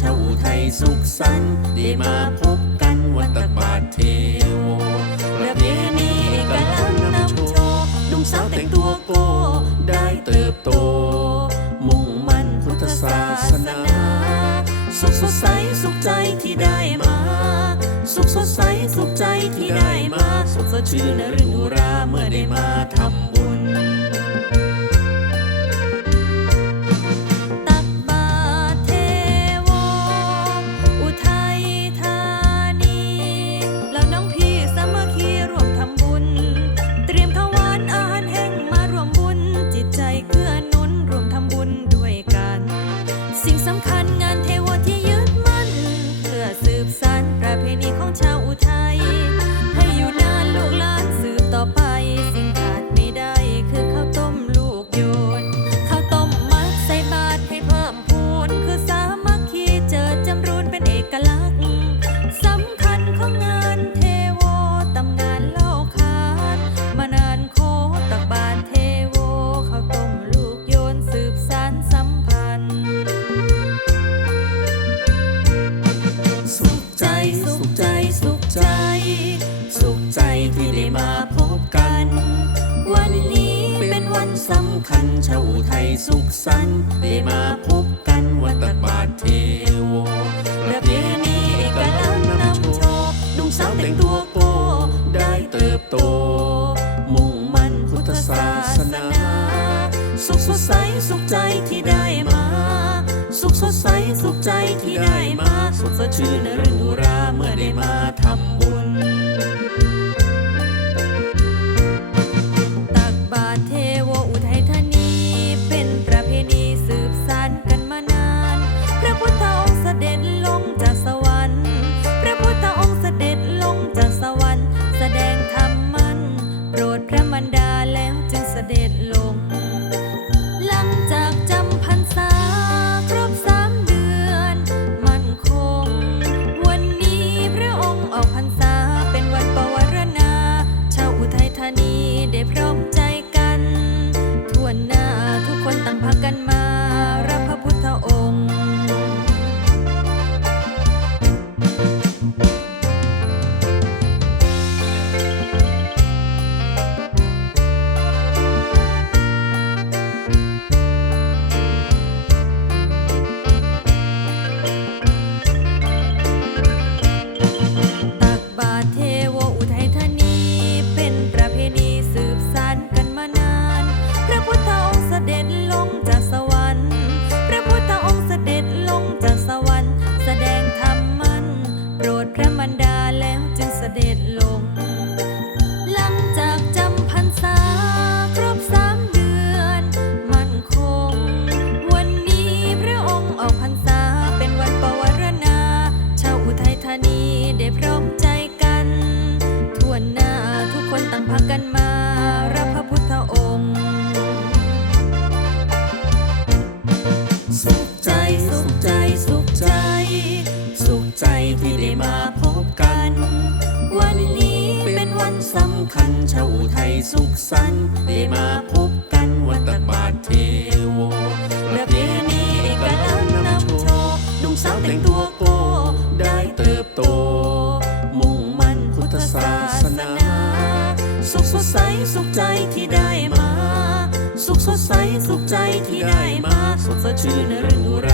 ชาวไทยสุขสันต์ได้มาพบกันวันตักบาตรเทโวประเพณีเอกลักษณ์นำโชว์หนุ่มสาวแต่งตัวโก้ได้เติบโต มุ่งมั่นพุทธศาสนา สุขสดใสสุขใจที่ได้มา สุขสดใสสุขใจที่ได้มา สดชื่นนรื่นอุราเมื่อได้มาทำบุญ คัญชาวอุทัยสุขสันต์ได้มาพบกันวันตักบาตรเทโวประเพณีเอกลักษณ์นำโชว์หนุ่มสาวแต่งตัวโกได้เติบโต มุ่งมั่นพุทธศาสนา สุขสดใสสุขใจที่ได้มา สุขสดใสสุขใจที่ได้มา สดชื่นนรื่นอุราเมื่อได้มาทำ รดพระมารดาแล้วจึงเสด็จลง หลังจากจำพรรษาครบสามเดือน มันคง วันนี้พระองค์ออกพรรษาเป็นวันปวารณา ชาวอุทัยธานีได้พร้อมใจกันทั่วหน้าทุกคนต่างพากันมารับพระพุทธองค์ สุขใจสุขำคัญชาวอุทัยสุขสันต์ได้มาพบกันวันตักบาตรเทโวประเพณีเอกลักษณ์นำโชว์หนุ่มสาวแต่งตัวโกได้เติบโต มุ่งมั่นพุทธศาสนา สุขสดใสสุขใจที่ได้มา สุขสดใสสุขใจที่ได้มา สดชื่นนรื่นอุรา